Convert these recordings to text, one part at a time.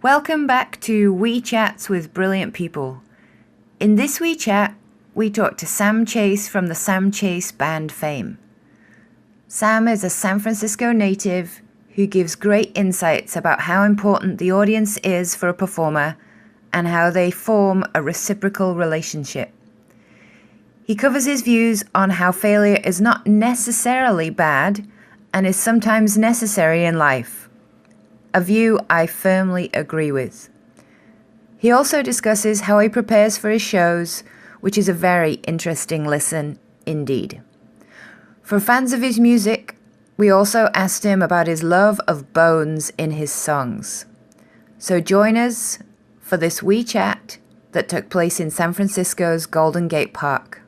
Welcome back to WeeChats with Brilliant People. In this WeeChat, we talk to Sam Chase from the Sam Chase Band fame. Sam is a San Francisco native who gives great insights about how important the audience is for a performer and how they form a reciprocal relationship. He covers his views on how failure is not necessarily bad and is sometimes necessary in life. A view I firmly agree with. He also discusses how he prepares for his shows, which is a very interesting listen indeed. For fans of his music, we also asked him about his love of bones in his songs. So join us for this WeeChat that took place in San Francisco's Golden Gate Park.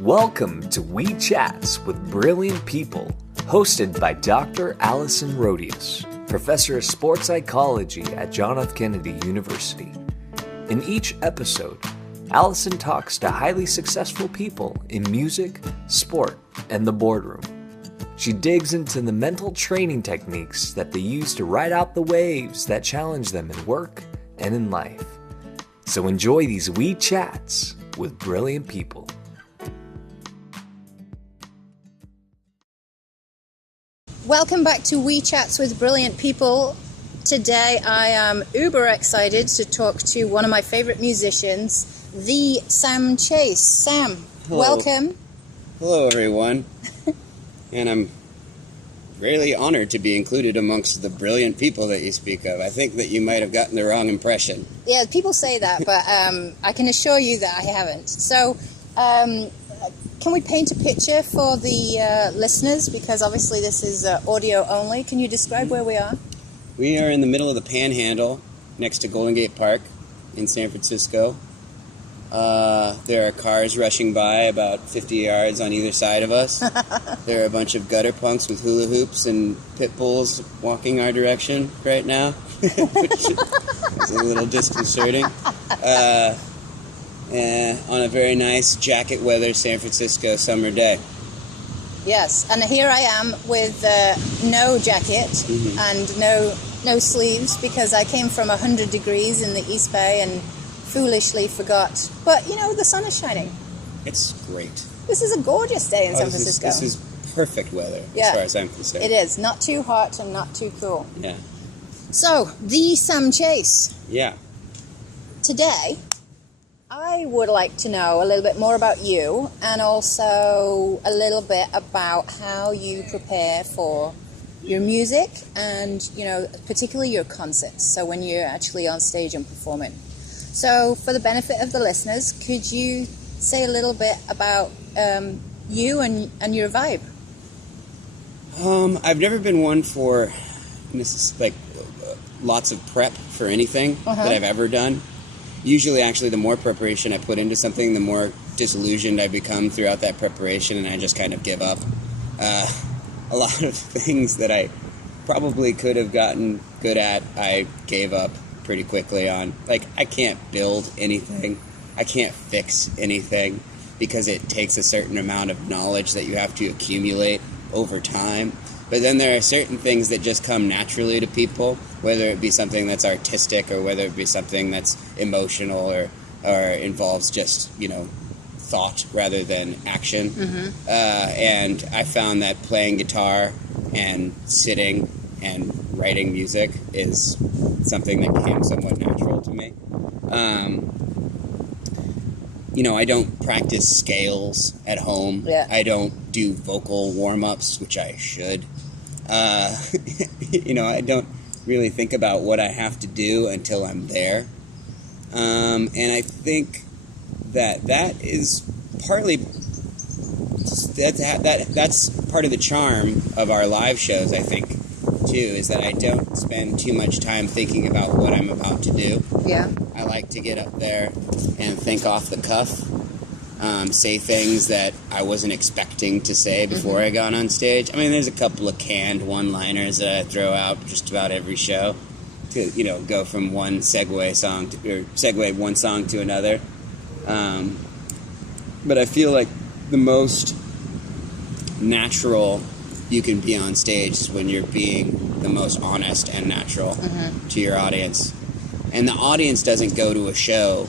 Welcome to WeeChats with Brilliant People, hosted by Dr. Allison Rodius, Professor of Sports Psychology at John F. Kennedy University. In each episode, Allison talks to highly successful people in music, sport, and the boardroom. She digs into the mental training techniques that they use to ride out the waves that challenge them in work and in life. So enjoy these WeeChats with Brilliant People. Welcome back to WeeChats with Brilliant People. Today I am uber excited to talk to one of my favorite musicians, the Sam Chase. Sam, Hello. Welcome. Hello, everyone. And I'm really honored to be included amongst the brilliant people that you speak of. I think that you might have gotten the wrong impression. Yeah, people say that, but I can assure you that I haven't. So, can we paint a picture for the listeners? Because obviously this is audio only. Can you describe where we are? We are in the middle of the Panhandle, next to Golden Gate Park in San Francisco. There are cars rushing by about 50 yards on either side of us. There are a bunch of gutter punks with hula hoops and pit bulls walking our direction right now, which is a little disconcerting. On a very nice jacket weather San Francisco summer day. Yes, and here I am with no jacket and no sleeves because I came from 100 degrees in the East Bay and foolishly forgot. But, you know, the sun is shining. It's great. This is a gorgeous day in San Francisco. This is perfect weather as far as I'm concerned. It is. Not too hot and not too cool. Yeah. So, the Sam Chase. Yeah. Today, I would like to know a little bit more about you and also a little bit about how you prepare for your music and, you know, particularly your concerts. So when you're actually on stage and performing. So for the benefit of the listeners, could you say a little bit about you and your vibe? I've never been one for lots of prep for anything that I've ever done. Usually, actually, the more preparation I put into something, the more disillusioned I become throughout that preparation, and I just kind of give up. A lot of things that I probably could have gotten good at, I gave up pretty quickly on. Like, I can't build anything. I can't fix anything because it takes a certain amount of knowledge that you have to accumulate over time. But then there are certain things that just come naturally to people, whether it be something that's artistic or whether it be something that's emotional or involves just, you know, thought rather than action. And I found that playing guitar and sitting and writing music is something that became somewhat natural to me. You know, I don't practice scales at home. Yeah. I don't do vocal warm-ups, which I should. You know, I don't really think about what I have to do until I'm there. And I think that is partly that's part of the charm of our live shows, I think, too, is that I don't spend too much time thinking about what I'm about to do. Yeah. I like to get up there and think off the cuff, say things that I wasn't expecting to say before I got on stage. I mean, there's a couple of canned one-liners that I throw out just about every show to, you know, go from one segue one song to another. But I feel like the most natural you can be on stage is when you're being the most honest and natural to your audience. And the audience doesn't go to a show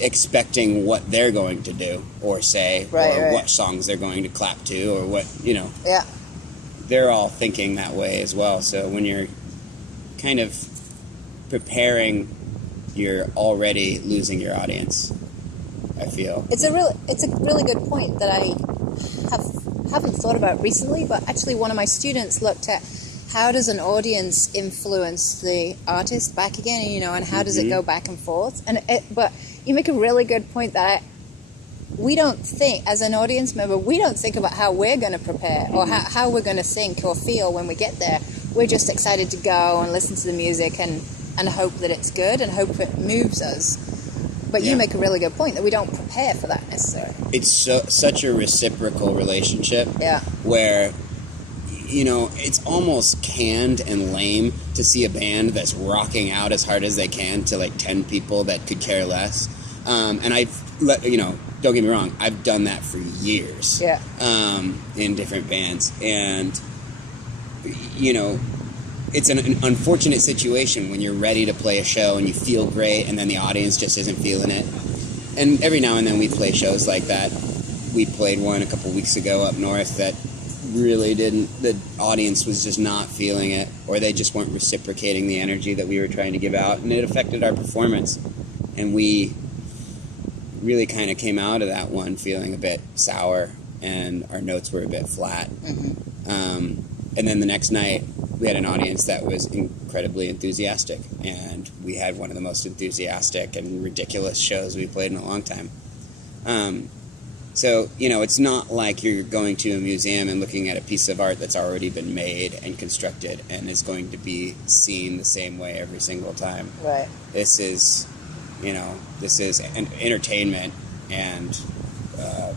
expecting what they're going to do or say, or what songs they're going to clap to, or what, Yeah. They're all thinking that way as well. So when you're kind of preparing, you're already losing your audience, I feel. It's a really good point that I haven't thought about recently, but actually one of my students looked at how does an audience influence the artist back again, and how does it go back and forth? But you make a really good point that we don't think, as an audience member, we don't think about how we're going to prepare or how we're going to think or feel when we get there. We're just excited to go and listen to the music and hope that it's good and hope it moves us. But you make a really good point that we don't prepare for that necessarily. It's such a reciprocal relationship where, it's almost canned and lame to see a band that's rocking out as hard as they can to like 10 people that could care less. And don't get me wrong, I've done that for years in different bands. And, it's an unfortunate situation when you're ready to play a show and you feel great and then the audience just isn't feeling it. And every now and then we play shows like that. We played one a couple weeks ago up north that really the audience was just not feeling it, or they just weren't reciprocating the energy that we were trying to give out, and it affected our performance. And we really kind of came out of that one feeling a bit sour, and our notes were a bit flat. And then the next night, we had an audience that was incredibly enthusiastic, and we had one of the most enthusiastic and ridiculous shows we played in a long time. So, it's not like you're going to a museum and looking at a piece of art that's already been made and constructed and is going to be seen the same way every single time. Right. This is an entertainment, and oh,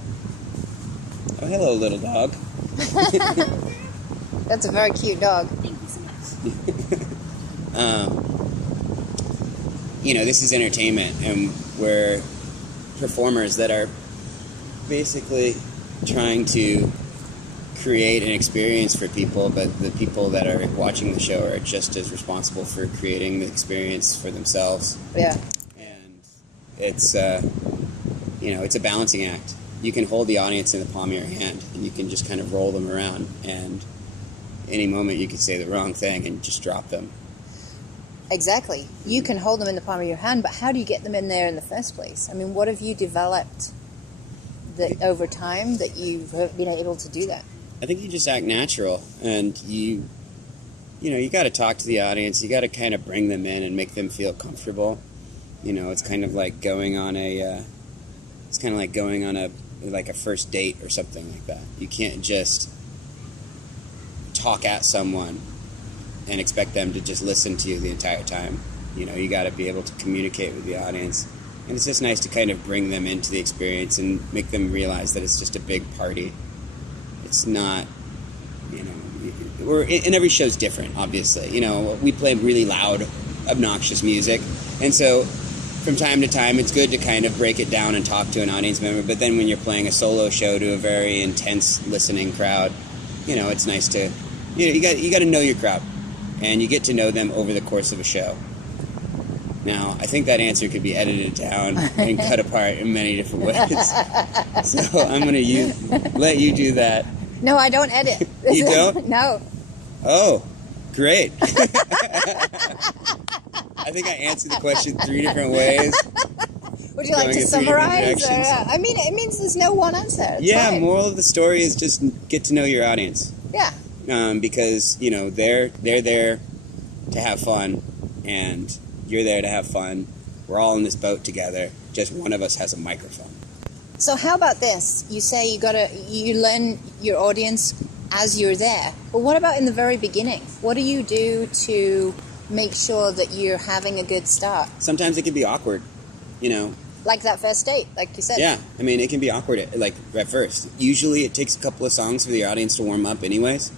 hello, little dog. That's a very cute dog. Thank you so much. This is entertainment, and we're performers that are basically trying to create an experience for people, but the people that are watching the show are just as responsible for creating the experience for themselves. Yeah. And it's it's a balancing act. You can hold the audience in the palm of your hand, and you can just kind of roll them around, and any moment you could say the wrong thing and just drop them. Exactly. You can hold them in the palm of your hand, but how do you get them in there in the first place? I mean, what have you developed that over time that you've been able to do that? I think you just act natural, and you got to talk to the audience. You got to kind of bring them in and make them feel comfortable. It's kind of like going on a first date or something like that. You can't just talk at someone and expect them to just listen to you the entire time. You got to be able to communicate with the audience. And it's just nice to kind of bring them into the experience and make them realize that it's just a big party. It's not, and every show's different, obviously. We play really loud, obnoxious music. And so from time to time, it's good to kind of break it down and talk to an audience member. But then when you're playing a solo show to a very intense listening crowd, it's nice to, you got to know your crowd. And you get to know them over the course of a show. Now, I think that answer could be edited down and cut apart in many different ways. So I'm going to let you do that. No, I don't edit. You don't? No. Oh, great. I think I answered the question 3 different ways. Would you like to summarize? I mean, it means there's no one answer. It's fine. Moral of the story is just get to know your audience. Yeah. Because, they're there to have fun, and you're there to have fun. We're all in this boat together. Just one of us has a microphone. So how about this? You say you learn your audience as you're there. But what about in the very beginning? What do you do to make sure that you're having a good start? Sometimes it can be awkward, Like that first date, like you said. Yeah, I mean, it can be awkward, at first. Usually it takes a couple of songs for the audience to warm up anyways.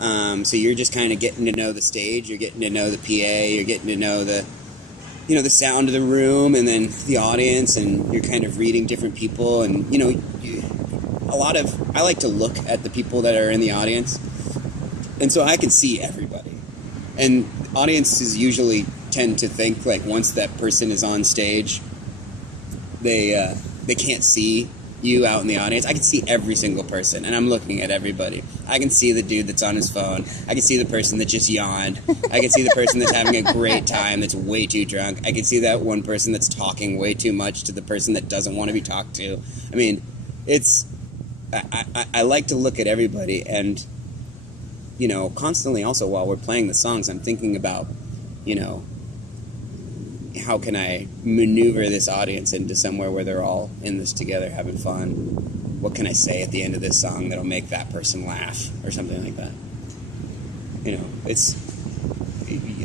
So you're just kind of getting to know the stage, you're getting to know the PA, you're getting to know the sound of the room, and then the audience, and you're kind of reading different people, and, I like to look at the people that are in the audience And so I can see everybody. And audiences usually tend to think, like, once that person is on stage, they can't see you out in the audience. I can see every single person, and I'm looking at everybody. I can see the dude that's on his phone. I can see the person that just yawned. I can see the person that's having a great time that's way too drunk. I can see that one person that's talking way too much to the person that doesn't want to be talked to. I mean, it's... I like to look at everybody, and, you know, constantly also while we're playing the songs, I'm thinking about, you know, how can I maneuver this audience into somewhere where they're all in this together having fun? What can I say at the end of this song that'll make that person laugh or something like that? You know, it's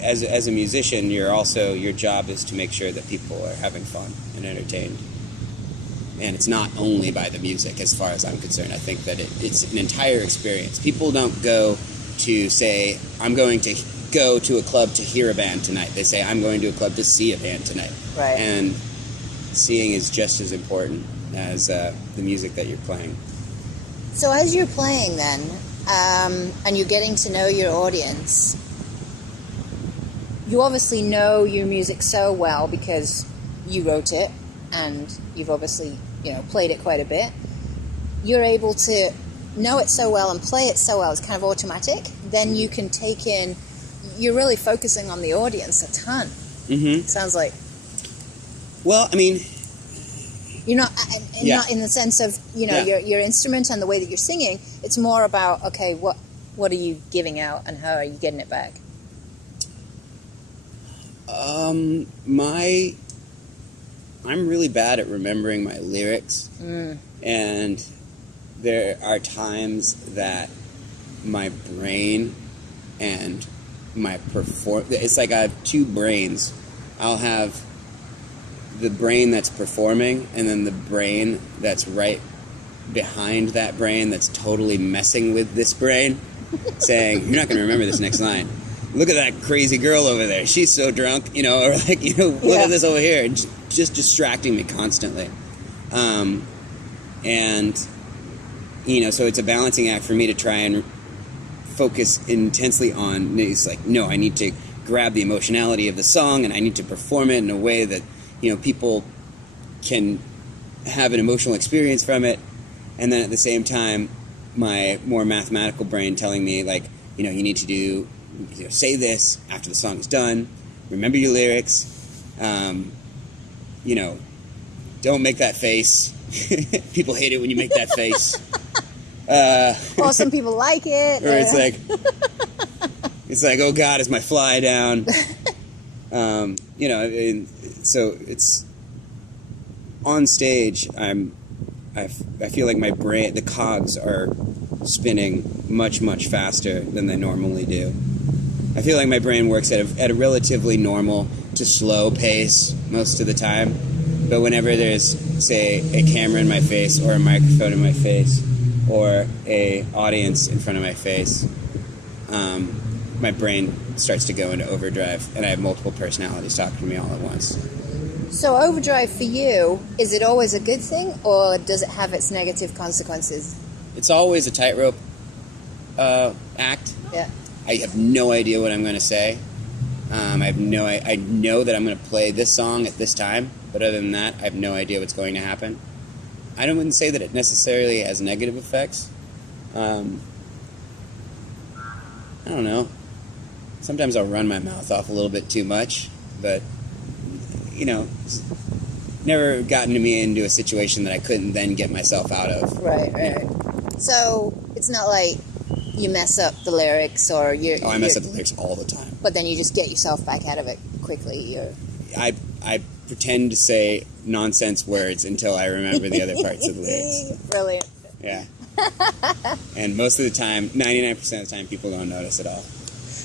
as a musician, your job is to make sure that people are having fun and entertained. And it's not only by the music, as far as I'm concerned. I think that it's an entire experience. People don't go to say, I'm going to go to a club to hear a band tonight. They say, I'm going to a club to see a band tonight. Right. And seeing is just as important as the music that you're playing. So as you're playing then, and you're getting to know your audience, you obviously know your music so well because you wrote it and you've obviously, you know, played it quite a bit. You're able to know it so well and play it so well, it's kind of automatic. Then you can take in, you're really focusing on the audience a ton. Mm-hmm. Sounds like. Well, I mean... You're not in the sense of, you know, your instrument and the way that you're singing. It's more about, okay, what are you giving out and how are you getting it back? I'm really bad at remembering my lyrics. And there are times that my brain and my it's like I have two brains. I'll have the brain that's performing and then the brain that's right behind that brain that's totally messing with this brain, saying, you're not going to remember this next line. Look at that crazy girl over there. She's so drunk, you know, or like, you know, look at this over here. And just distracting me constantly. And, you know, so it's a balancing act for me to try and focus intensely on, it's like, no, I need to grab the emotionality of the song and I need to perform it in a way that, you know, people can have an emotional experience from it. And then at the same time, my more mathematical brain telling me, like, you know, you need to do, you know, say this after the song is done, remember your lyrics, you know, don't make that face. People hate it when you make that face. Or some people like it. Or it's like, oh God, is my fly down? You know, and so it's on stage. I feel like my brain, the cogs are spinning much, much faster than they normally do. I feel like my brain works at a relatively normal to slow pace most of the time. But whenever there's, say, a camera in my face or a microphone in my face or a audience in front of my face, my brain starts to go into overdrive, and I have multiple personalities talking to me all at once. So overdrive for you, is it always a good thing, or does it have its negative consequences? It's always a tightrope act. Yeah. I have no idea what I'm going to say. I know that I'm going to play this song at this time, but other than that, I have no idea what's going to happen. I wouldn't say that it necessarily has negative effects. I don't know. Sometimes I'll run my mouth off a little bit too much, but, you know, it's never gotten me into a situation that I couldn't then get myself out of. Right. So it's not like you mess up the lyrics or you. Oh, I mess up the lyrics all the time. But then you just get yourself back out of it quickly. I pretend to say nonsense words until I remember the other parts of the lyrics. Brilliant. Yeah. And most of the time, 99% of the time, people don't notice at all.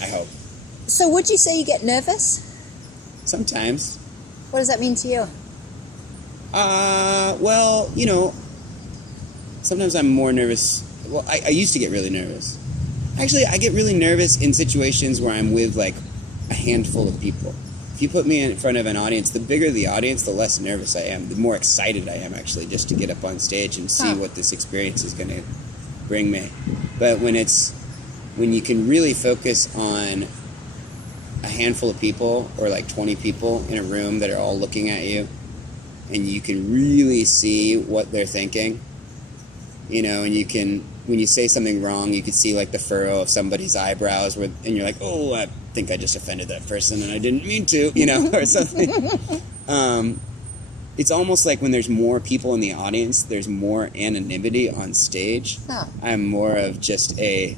I hope. So would you say you get nervous? Sometimes. What does that mean to you? Well, you know, sometimes I'm more nervous. Well, I used to get really nervous. Actually, I get really nervous in situations where I'm with, like, a handful of people. If you put me in front of an audience, the bigger the audience, the less nervous I am, the more excited I am, actually, just to get up on stage and see what this experience is going to bring me. But when it's when you can really focus on a handful of people or like 20 people in a room that are all looking at you, and you can really see what they're thinking, and you can, when you say something wrong, you can see like the furrow of somebody's eyebrows, and you're like, oh, I think I just offended that person and I didn't mean to, or something. It's almost like when there's more people in the audience, there's more anonymity on stage. Huh. I'm more of just an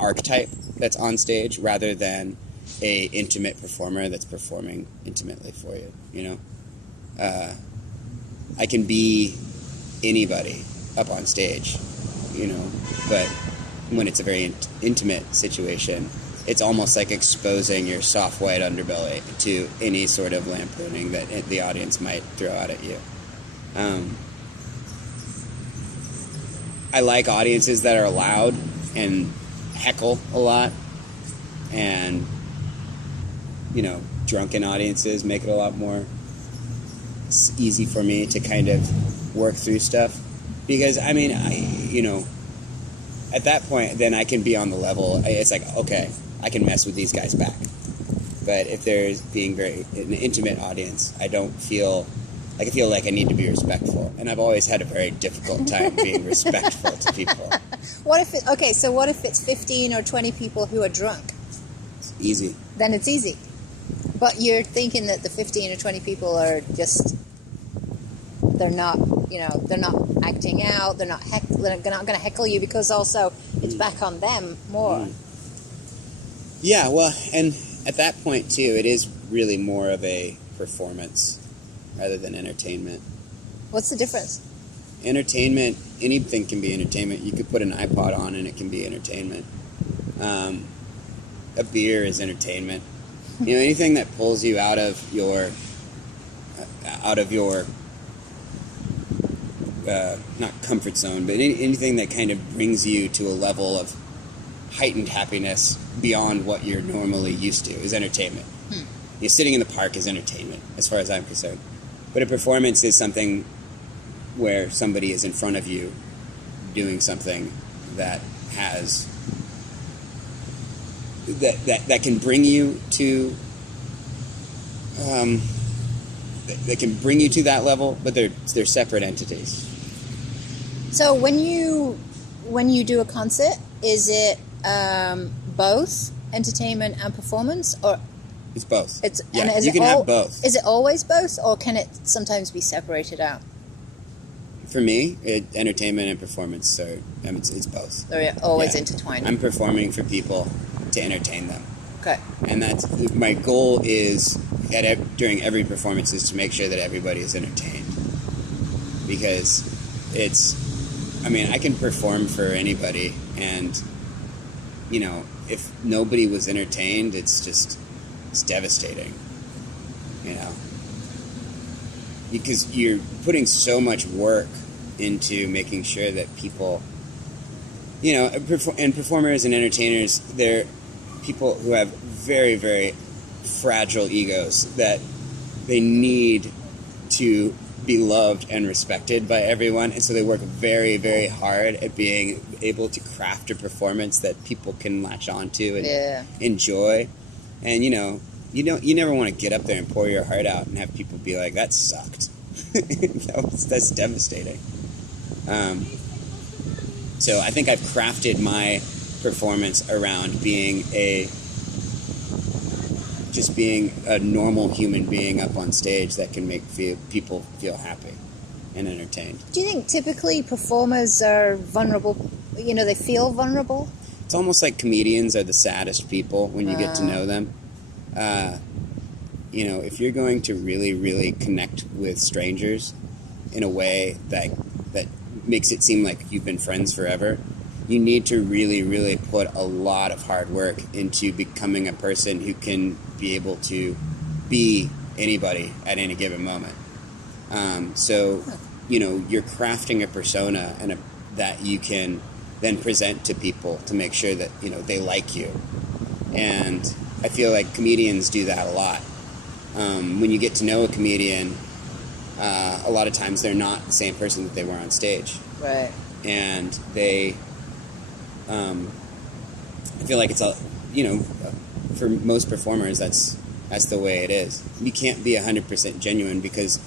archetype that's on stage rather than a intimate performer that's performing intimately for you. I can be anybody up on stage, but when it's a very intimate situation, it's almost like exposing your soft white underbelly to any sort of lampooning that the audience might throw out at you. I like audiences that are loud and heckle a lot, and drunken audiences make it a lot more easy for me to kind of work through stuff, because at that point then I can be on the level. It's like, okay, I can mess with these guys back. But if there's being an intimate audience, I feel like I need to be respectful, and I've always had a very difficult time being respectful to people. What if it's 15 or 20 people who are drunk? It's easy. Then it's easy. But you're thinking that the 15 or 20 people are just, they're not acting out, they're not going to heckle you, because also it's back on them more. Yeah, well, and at that point too, it is really more of a performance rather than entertainment. What's the difference? Entertainment, anything can be entertainment. You could put an iPod on and it can be entertainment. A beer is entertainment. Anything that pulls you out of your not comfort zone, but anything that kind of brings you to a level of heightened happiness beyond what you're normally used to is entertainment. Sitting in the park is entertainment, as far as I'm concerned. But a performance is something where somebody is in front of you doing something that has that can bring you to that can bring you to that level, but they're separate entities. So when you do a concert, is it both entertainment and performance, or it's both? You can have both. Is it always both, or can it sometimes be separated out? For me, entertainment and performance, so it's both. They're always intertwined. I'm performing for people to entertain them. Okay. And that's my goal is during every performance is to make sure that everybody is entertained, because I can perform for anybody, and if nobody was entertained, it's devastating, because you're putting so much work into making sure that people, and performers and entertainers, they're people who have very, very fragile egos that they need to be loved and respected by everyone, and so they work very, very hard at being able to craft a performance that people can latch onto and enjoy. And you never want to get up there and pour your heart out and have people be like, that sucked. That's devastating. So I think I've crafted my performance around being a normal human being up on stage that can make people feel happy and entertained. Do you think typically performers are vulnerable? They feel vulnerable? It's almost like comedians are the saddest people when you get to know them. If you're going to really, really connect with strangers in a way that makes it seem like you've been friends forever, you need to really, really put a lot of hard work into becoming a person who can be able to be anybody at any given moment. You're crafting a persona that you can then present to people to make sure that, they like you. And I feel like comedians do that a lot. When you get to know a comedian, a lot of times they're not the same person that they were on stage. Right. and they, I feel like it's a, for most performers, that's the way it is. You can't be 100% genuine because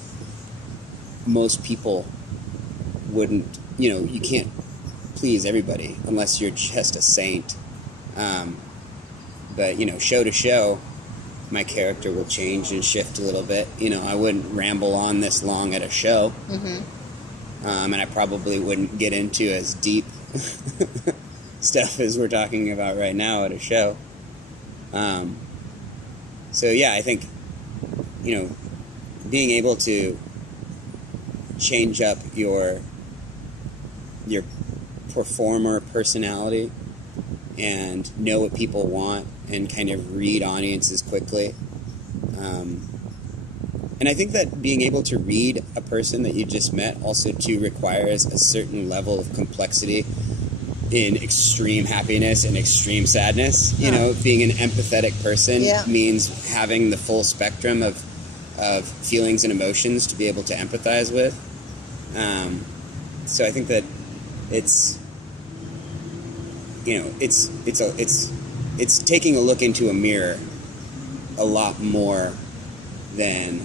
most people wouldn't, you can't please everybody unless you're just a saint. But, show to show, my character will change and shift a little bit. I wouldn't ramble on this long at a show. Mm-hmm. And I probably wouldn't get into as deep stuff as we're talking about right now at a show. So yeah, I think, being able to change up your performer personality and know what people want and kind of read audiences quickly. And I think that being able to read a person that you just met also too requires a certain level of complexity in extreme happiness and extreme sadness. Being an empathetic person means having the full spectrum of feelings and emotions to be able to empathize with. So I think that it's taking a look into a mirror a lot more than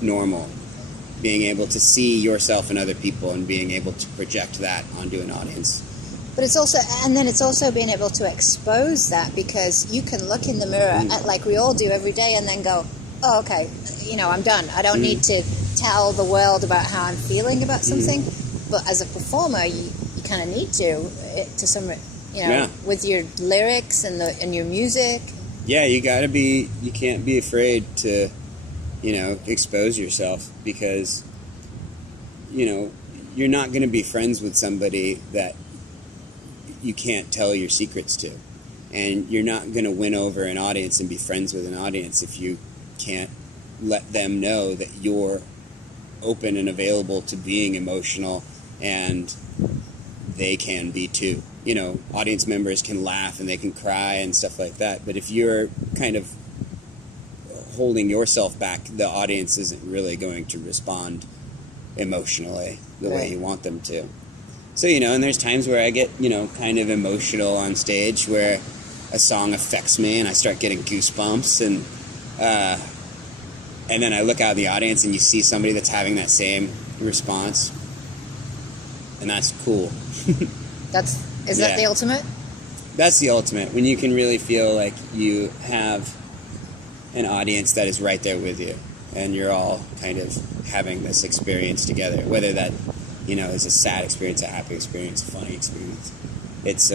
normal. Being able to see yourself and other people and being able to project that onto an audience. But it's also being able to expose that, because you can look in the mirror, like we all do every day, and then go, oh, okay, I'm done. I don't need to tell the world about how I'm feeling about something. But as a performer, you kind of need to some, with your lyrics and your music. Yeah, you can't be afraid to, expose yourself, because, you're not going to be friends with somebody that you can't tell your secrets to. And you're not going to win over an audience and be friends with an audience if you can't let them know that you're open and available to being emotional, and they can be too. Audience members can laugh and they can cry and stuff like that. But if you're kind of holding yourself back, the audience isn't really going to respond emotionally the way you want them to. So, and there's times where I get, kind of emotional on stage, where a song affects me and I start getting goosebumps, and then I look out at the audience and you see somebody that's having that same response, and that's cool. Is that the ultimate? That's the ultimate, when you can really feel like you have an audience that is right there with you, and you're all kind of having this experience together, whether that, is a sad experience, a happy experience, a funny experience. It's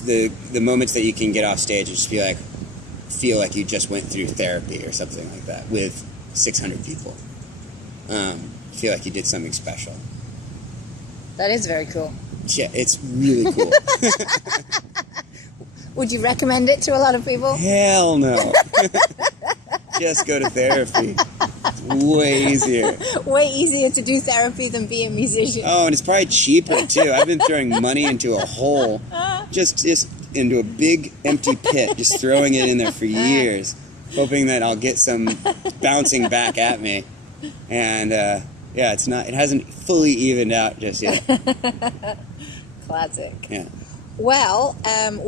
the moments that you can get off stage and just feel like you just went through therapy or something like that with 600 people. Feel like you did something special. That is very cool. Yeah, it's really cool. Would you recommend it to a lot of people? Hell no. Just go to therapy. It's way easier. Way easier to do therapy than be a musician. Oh, and it's probably cheaper, too. I've been throwing money into a hole, just into a big empty pit, just throwing it in there for years, hoping that I'll get some bouncing back at me. And, it hasn't fully evened out just yet. Classic. Yeah. Well,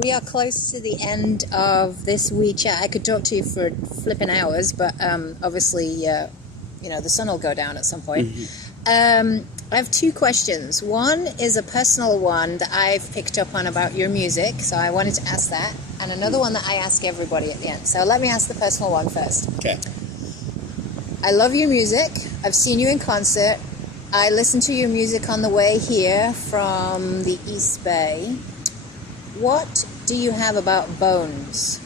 we are close to the end of this WeeChat. I could talk to you for flipping hours, but obviously, the sun will go down at some point. Mm-hmm. I have two questions. One is a personal one that I've picked up on about your music, so I wanted to ask that, and another one that I ask everybody at the end. So let me ask the personal one first. Okay. I love your music. I've seen you in concert. I listened to your music on the way here from the East Bay. What do you have about Bones?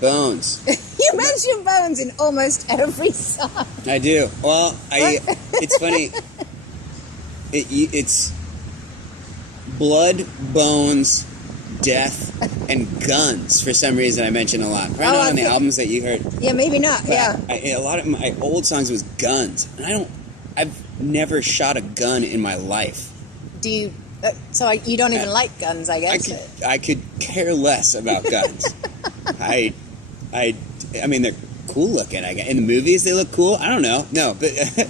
Bones. You mention Bones in almost every song. I do. Well, it's funny. It's blood, bones, death, and guns. For some reason, I mention a lot. Probably not on the albums that you heard. Yeah, maybe not. But yeah. A lot of my old songs was guns, and I've never shot a gun in my life. Do you? So you don't even like guns, I guess. I could care less about guns. I mean, they're cool looking. I guess. In the movies, they look cool. I don't know. No, but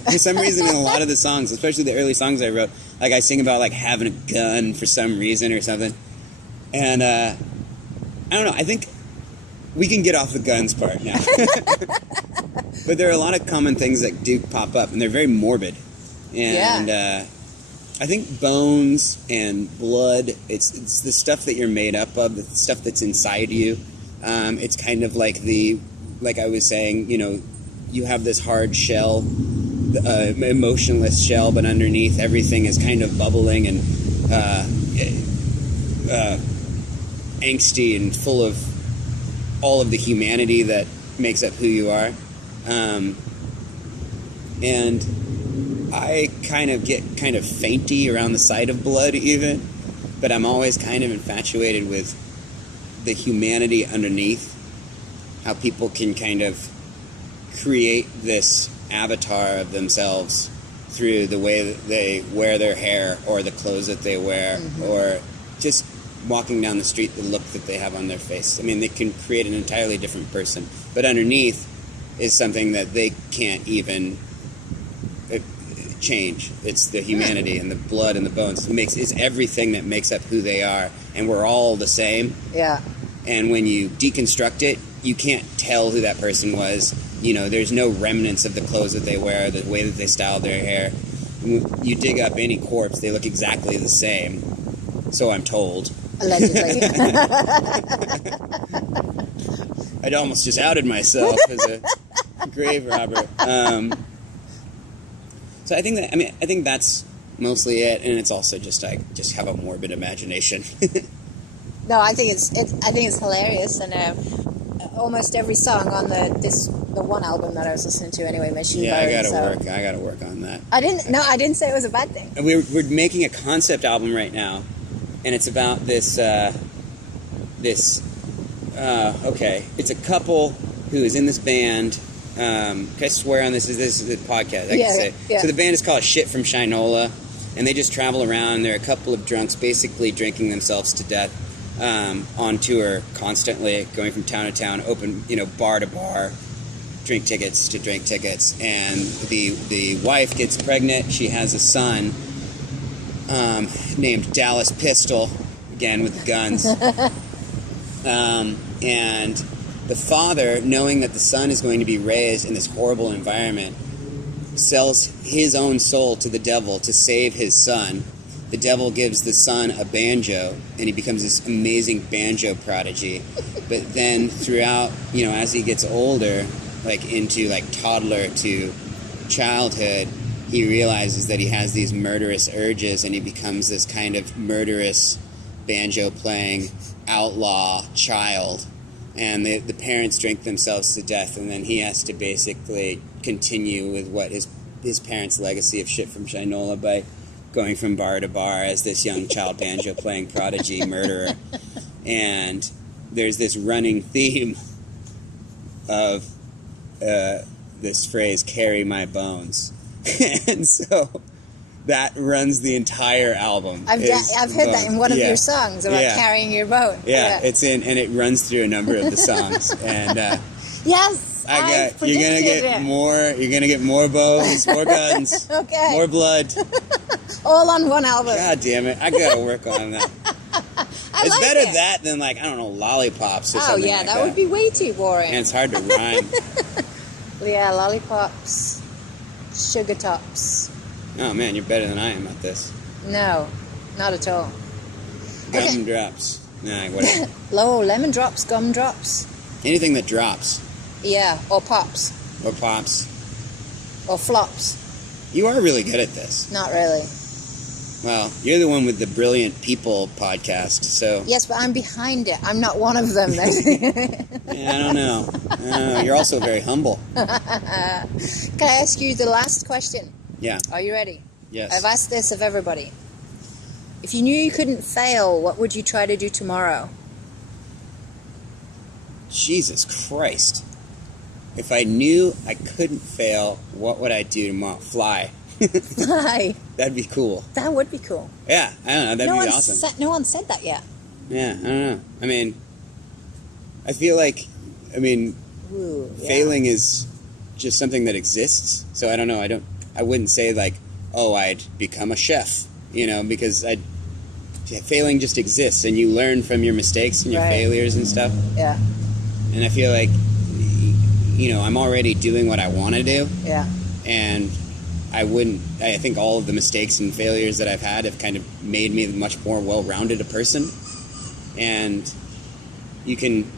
for some reason, in a lot of the songs, especially the early songs I wrote, like I sing about like having a gun for some reason or something. And I don't know. I think we can get off the guns part now. But there are a lot of common things that do pop up, and they're very morbid. And I think bones and blood, it's the stuff that you're made up of, the stuff that's inside you. It's kind of like like I was saying, you know, you have this hard shell, emotionless shell, but underneath everything is kind of bubbling and angsty and full of all of the humanity that makes up who you are. And I kind of get kind of fainty around the sight of blood even, but I'm always kind of infatuated with the humanity underneath, how people can kind of create this avatar of themselves through the way that they wear their hair or the clothes that they wear, or just walking down the street, the look that they have on their face. I mean, they can create an entirely different person, but underneath is something that they can't even change. It's the humanity and the blood and the bones. It's everything that makes up who they are, and we're all the same. Yeah. And when you deconstruct it, you can't tell who that person was. You know, there's no remnants of the clothes that they wear, the way that they styled their hair. You dig up any corpse, they look exactly the same. So I'm told. Allegedly. I'd almost just outed myself as a grave robber. So I think that's mostly it, and it's also just I just have a morbid imagination. No, I think it's hilarious, and almost every song on the one album that I was listening to anyway, Machine Bones. I gotta work on that. I didn't say it was a bad thing. And we're making a concept album right now, and it's about this it's a couple who is in this band. Can I swear on this? This is a podcast. I can say. Yeah. So the band is called Shit from Shinola, and they just travel around. They're a couple of drunks, basically drinking themselves to death on tour constantly, going from town to town, open, bar to bar, drink tickets to drink tickets. And the wife gets pregnant. She has a son named Dallas Pistol, again with the guns. And the father, knowing that the son is going to be raised in this horrible environment, sells his own soul to the devil to save his son. The devil gives the son a banjo, and he becomes this amazing banjo prodigy. But then throughout, as he gets older, into toddler to childhood, he realizes that he has these murderous urges, and he becomes this kind of murderous banjo-playing outlaw child. And the parents drink themselves to death, and then he has to basically continue with what his parents' legacy of Shit from Shinola by going from bar to bar as this young child banjo-playing prodigy murderer. And there's this running theme of this phrase, "carry my bones." And so that runs the entire album. I've heard that in one of your songs about carrying your bone. Yeah, it's in, and it runs through a number of the songs. And yes, you're gonna get more. You're gonna get more bones, more guns, okay, more blood, all on one album. God damn it! I gotta work on that. It's better that than I don't know, lollipops or something. Oh yeah, that would be way too boring. And it's hard to rhyme. Yeah, lollipops, sugar tops. Oh man, you're better than I am at this. No, not at all. Gumdrops. Nah, whatever. Low lemon drops, gumdrops. Anything that drops. Yeah, or pops. Or pops. Or flops. You are really good at this. Not really. Well, you're the one with the Brilliant People podcast, so... Yes, but I'm behind it. I'm not one of them. Yeah, I don't know. You're also very humble. Can I ask you the last question? Yeah. Are you ready? Yes. I've asked this of everybody. If you knew you couldn't fail, what would you try to do tomorrow? Jesus Christ. If I knew I couldn't fail, what would I do tomorrow? Fly. Fly. That'd be cool. That would be cool. Yeah, I don't know. That'd be awesome. No one said that yet. Yeah, I don't know. I mean, I feel like, Ooh, yeah. Failing is just something that exists. So I don't know. I wouldn't say like, oh, I'd become a chef, because failing just exists, and you learn from your mistakes and your Right. failures and stuff. Yeah, And I feel like, I'm already doing what I want to do, yeah. and I think all of the mistakes and failures that I've had have kind of made me much more well-rounded a person. And you can,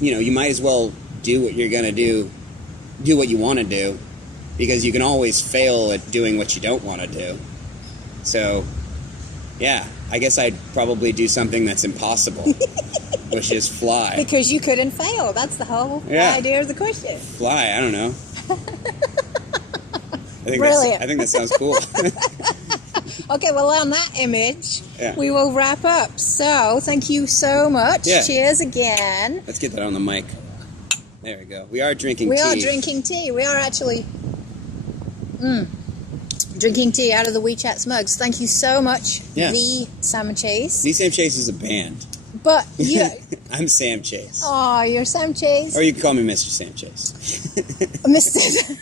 you might as well do what you're going to do what you want to do, because you can always fail at doing what you don't want to do. So, yeah, I guess I'd probably do something that's impossible, which is fly. Because you couldn't fail. That's the whole idea of the question. Fly, I don't know. Brilliant. I think that sounds cool. Okay, well, on that image, Yeah. we will wrap up. So, thank you so much. Yeah. Cheers again. Let's get that on the mic. There we go. We are drinking We tea. are drinking tea. We are actually drinking tea out of the WeeChats mugs. Thank you so much, Yeah. the Sam Chase. The Sam Chase is a band. But you, I'm Sam Chase. oh, you're Sam Chase, Or you can call me Mr. Sam Chase. Mr.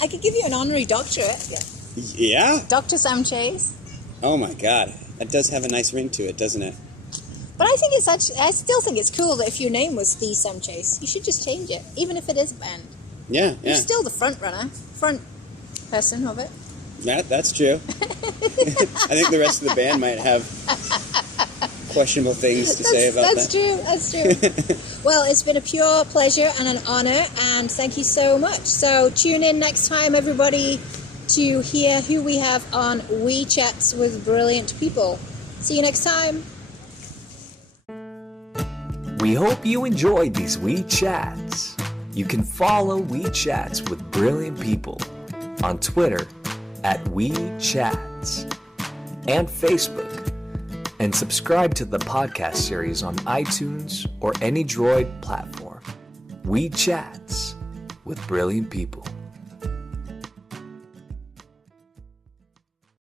I could give you an honorary doctorate, Yeah? Dr. Sam Chase. Oh my god. That does have a nice ring to it, doesn't it? But I still think it's cool that if your name was the Sam Chase, you should just change it, even if it is a band. Yeah, You're yeah. still the front person of it. That's true. I think the rest of the band might have questionable things to say about That's that. That's true. Well, it's been a pure pleasure and an honor, and thank you so much. So tune in next time, everybody, to hear who we have on WeeChats with Brilliant People. See you next time. We hope you enjoyed these WeeChats. You can follow WeeChats with Brilliant People on Twitter at WeeChats and Facebook, and subscribe to the podcast series on iTunes or any Droid platform. WeeChats with Brilliant People.